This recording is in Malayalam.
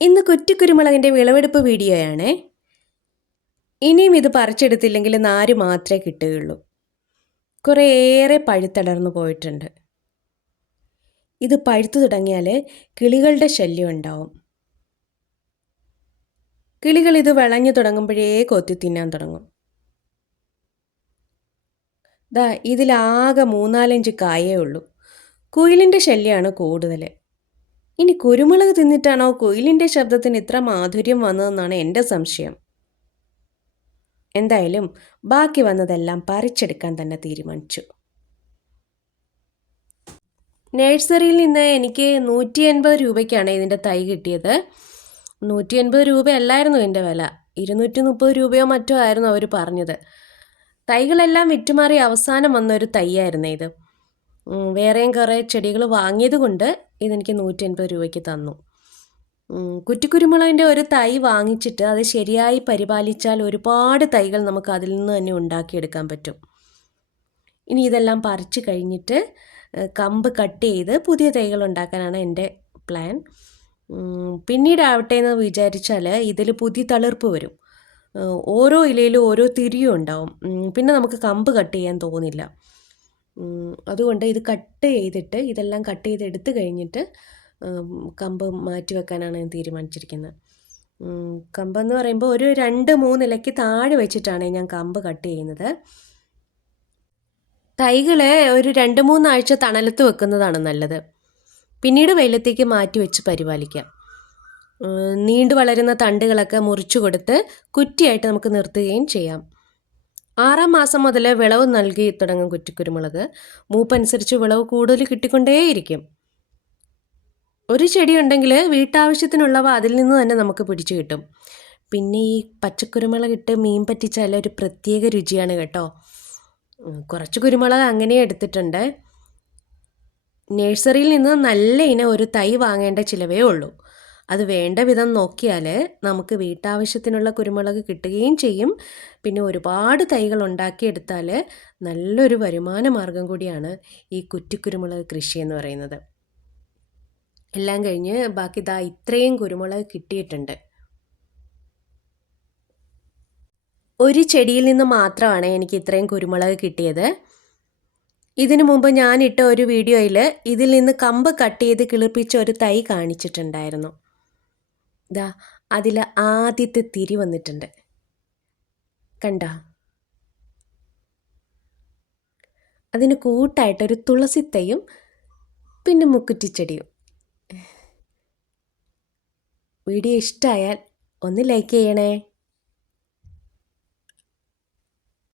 ഇന്ന് കുറ്റിക്കുരുമുളകിൻ്റെ വിളവെടുപ്പ് വീഡിയോയാണേ. ഇനിയും ഇത് പറിച്ചെടുത്തില്ലെങ്കിൽ നാര് മാത്രമേ കിട്ടുകയുള്ളൂ. കുറേയേറെ പഴുത്തടർന്നു പോയിട്ടുണ്ട്. ഇത് പഴുത്തു തുടങ്ങിയാൽ കിളികളുടെ ശല്യം ഉണ്ടാവും. കിളികൾ ഇത് വിളഞ്ഞു തുടങ്ങുമ്പോഴേ കൊത്തി തിന്നാൻ തുടങ്ങും. ഇതിലാകെ 3-4 കായേ ഉള്ളൂ. കുയിലിൻ്റെ ശല്യമാണ് കൂടുതൽ. ഇനി കുരുമുളക് തിന്നിട്ടാണോ കുയിലിൻ്റെ ശബ്ദത്തിന് ഇത്ര മാധുര്യം വന്നതെന്നാണ് എൻ്റെ സംശയം. എന്തായാലും ബാക്കി വന്നതെല്ലാം പറിച്ചെടുക്കാൻ തന്നെ തീരുമാനിച്ചു. നഴ്സറിയിൽ നിന്ന് എനിക്ക് 180 രൂപയ്ക്കാണ് ഇതിൻ്റെ തൈ കിട്ടിയത്. 180 രൂപയല്ലായിരുന്നു ഇതിൻ്റെ വില, 230 രൂപയോ മറ്റോ ആയിരുന്നു അവർ പറഞ്ഞത്. തൈകളെല്ലാം വിറ്റുമാറി അവസാനം വന്നൊരു തൈയായിരുന്നു ഇത്. വേറെയും കുറേ ചെടികൾ വാങ്ങിയത് കൊണ്ട് ഇതെനിക്ക് 180 രൂപയ്ക്ക് തന്നു. കുറ്റിക്കുരുമുളകിൻ്റെ ഒരു തൈ വാങ്ങിച്ചിട്ട് അത് ശരിയായി പരിപാലിച്ചാൽ ഒരുപാട് തൈകൾ നമുക്ക് അതിൽ നിന്ന് തന്നെ ഉണ്ടാക്കിയെടുക്കാൻ പറ്റും. ഇനി ഇതെല്ലാം പറിച്ച് കഴിഞ്ഞിട്ട് കമ്പ് കട്ട് ചെയ്ത് പുതിയ തൈകൾ ഉണ്ടാക്കാനാണ് എൻ്റെ പ്ലാൻ. പിന്നീടാവട്ടെ എന്ന് വിചാരിച്ചാൽ ഇതിൽ പുതിയ തളിർപ്പ് വരും. ഓരോ ഇലയിലും ഓരോ തിരിയും ഉണ്ടാവും. പിന്നെ നമുക്ക് കമ്പ് കട്ട് ചെയ്യാൻ തോന്നില്ല. അതുകൊണ്ട് ഇത് ഇതെല്ലാം കട്ട് ചെയ്ത് എടുത്തു കഴിഞ്ഞിട്ട് കമ്പ് മാറ്റി വെക്കാനാണ് ഞാൻ തീരുമാനിച്ചിരിക്കുന്നത്. കമ്പെന്ന് പറയുമ്പോൾ ഒരു 2-3 ഇലയ്ക്ക് താഴെ വെച്ചിട്ടാണ് ഞാൻ കമ്പ് കട്ട് ചെയ്യുന്നത്. തൈകളെ ഒരു 2-3 ആഴ്ച തണലത്ത് വെക്കുന്നതാണ് നല്ലത്. പിന്നീട് വെയിലത്തേക്ക് മാറ്റി വെച്ച് പരിപാലിക്കാം. നീണ്ടു വളരുന്ന തണ്ടുകളൊക്കെ മുറിച്ചു കൊടുത്ത് കുറ്റിയായിട്ട് നമുക്ക് നിർത്തുകയും ചെയ്യാം. 6-ാം മാസം മുതൽ വിളവ് നൽകി തുടങ്ങും കുറ്റിക്കുരുമുളക്. മൂപ്പനുസരിച്ച് വിളവ് കൂടുതൽ കിട്ടിക്കൊണ്ടേയിരിക്കും. ഒരു ചെടി ഉണ്ടെങ്കിൽ വീട്ടാവശ്യത്തിനുള്ളവ അതിൽ നിന്ന് തന്നെ നമുക്ക് പിടിച്ചു കിട്ടും. പിന്നെ ഈ പച്ചക്കുരുമുളകിട്ട് മീൻ പറ്റിച്ചാൽ ഒരു പ്രത്യേക രുചിയാണ് കേട്ടോ. കുറച്ച് കുരുമുളക് അങ്ങനെ എടുത്തിട്ടുണ്ട്. നഴ്സറിയിൽ നിന്ന് നല്ല ഇനം ഒരു തൈ വാങ്ങേണ്ട ചിലവേ ഉള്ളൂ. അത് വേണ്ട വിധം നോക്കിയാൽ നമുക്ക് വീട്ടാവശ്യത്തിനുള്ള കുരുമുളക് കിട്ടുകയും ചെയ്യും. പിന്നെ ഒരുപാട് തൈകൾ ഉണ്ടാക്കിയെടുത്താൽ നല്ലൊരു വരുമാന മാർഗം കൂടിയാണ് ഈ കുറ്റിക്കുരുമുളക് കൃഷി എന്ന് പറയുന്നത്. എല്ലാം കഴിഞ്ഞ് ബാക്കി ഇത്രയും കുരുമുളക് കിട്ടിയിട്ടുണ്ട്. ഒരു ചെടിയിൽ നിന്ന് മാത്രമാണ് എനിക്ക് ഇത്രയും കുരുമുളക് കിട്ടിയത്. ഇതിനു മുമ്പ് ഞാനിട്ട ഒരു വീഡിയോയിൽ ഇതിൽ നിന്ന് കമ്പ് കട്ട് ചെയ്ത് കിളിപ്പിച്ച ഒരു തൈ കാണിച്ചിട്ടുണ്ടായിരുന്നു. അതിൽ ആദ്യത്തെ തിരി വന്നിട്ടുണ്ട്, കണ്ട. അതിന് കൂട്ടായിട്ടൊരു തുളസിത്തൈയും പിന്നെ മുക്കുറ്റിച്ചെടിയും. വീഡിയോ ഇഷ്ടമായാൽ ഒന്ന് ലൈക്ക് ചെയ്യണേ.